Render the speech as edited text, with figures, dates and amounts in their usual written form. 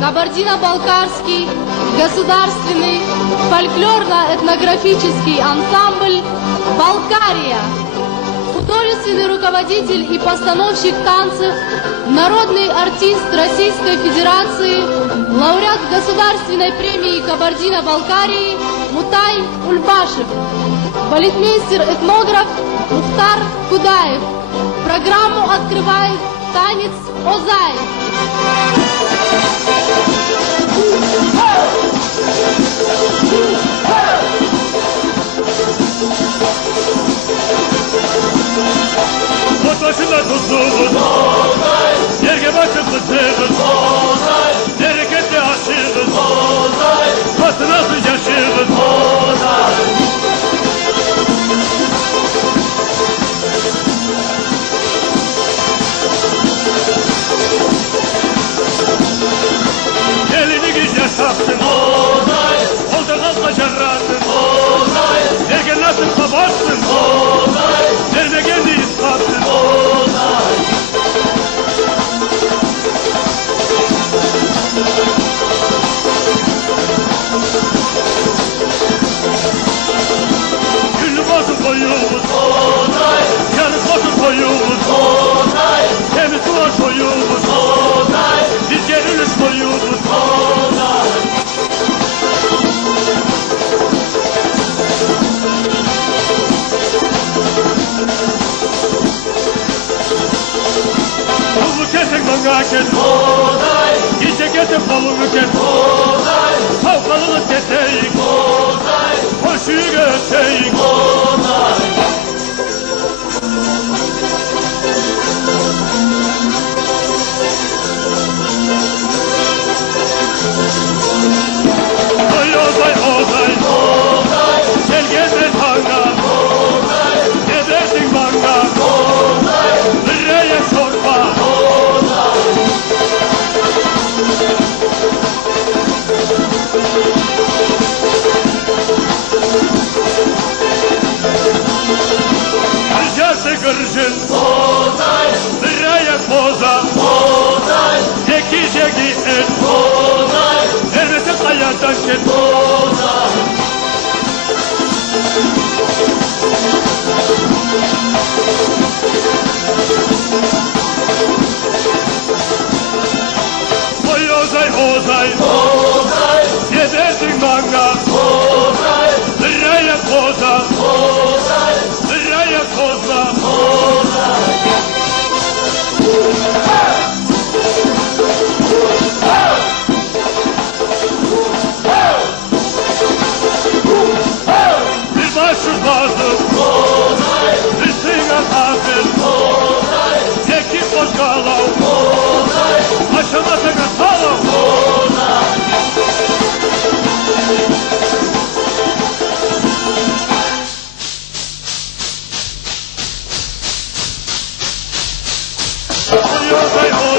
Кабардино-Балкарский государственный фольклорно-этнографический ансамбль «Балкария». Художественный руководитель и постановщик танцев, народный артист Российской Федерации, лауреат Государственной премии Кабардино-Балкарии Мутай Ульбашев, балетмейстер-этнограф Мухтар Кудаев. Программу открывает танец Озай. Başına tuzluğun yerge başı fıstığın bereketli aşığın kasınası yaşığın elini giz yaşarsın olda kalka cerrahsın yerge nasıl kabarsın yerine kendi iskarsın koyumuz yanık olsun koyumuz temiz duvar koyumuz biz gerilir koyumuz Kulu kesek manga kes gece kesek kolunu kes savkalını keseyik hoşuyu göteyik Gırgın, liraya koza, yekişe giyin, vermesin kayadan ket. Oy ozay, yedersin manga, liraya koza, liraya koza. Bir başı lazım, bir singer hazır, yeki boş kalam, aşamasına salam. Oy oy oy.